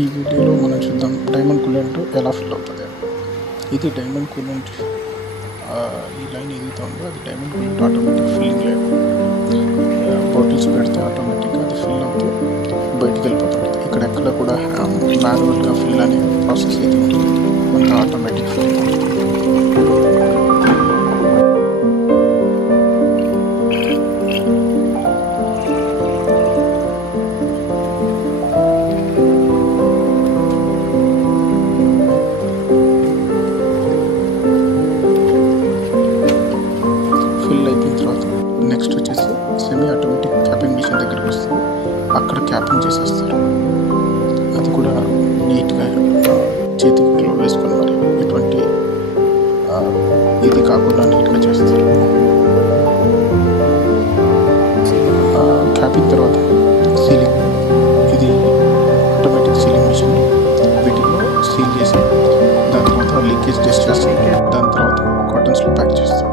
ఈ వీడియోలో మనం చూద్దాం డైమండ్ కూలెంట్ ఎలా ఫిల్ అవుతుంది. ఇది డైమండ్ కూలెంట్. ఈ లైన్ ఏదైతే ఉందో అది diamond coolant automatic filling line. Bottles పెడితే ఆటోమేటిక్గా అది ఫిల్ అవుతూ బయటికి వెళ్ళిపోతుంది. ఇక్కడ ఎక్కడ కూడా మాన్యువల్గా ఫిల్ అనే ప్రాసెస్ అయితే ఉంటుంది, అంత ఆటోమేటిక్ ఫిల్లింగ్ ఉంటుంది. ఫిల్ అయిపోయిన తర్వాత నెక్స్ట్ వచ్చేసి సెమీ ఆటోమేటిక్ క్యాపింగ్ మిషన్ దగ్గరికి వస్తుంది. అక్కడ క్యాపింగ్ చేసేస్తారు. అది కూడా నీట్గా చేతిలో వేసుకొని మరి ఎటువంటి ఇది కాకుండా నీట్గా చేస్తారు. క్యాపింగ్ తర్వాత సీలింగ్, ఇది ఆటోమేటిక్ సీలింగ్ మిషన్. వీటిలో సీల్ చేసి దాని తర్వాత లీకేజ్ టెస్ట్ చేస్తారు. దాని తర్వాత కాటన్స్లో ప్యాక్ చేస్తారు.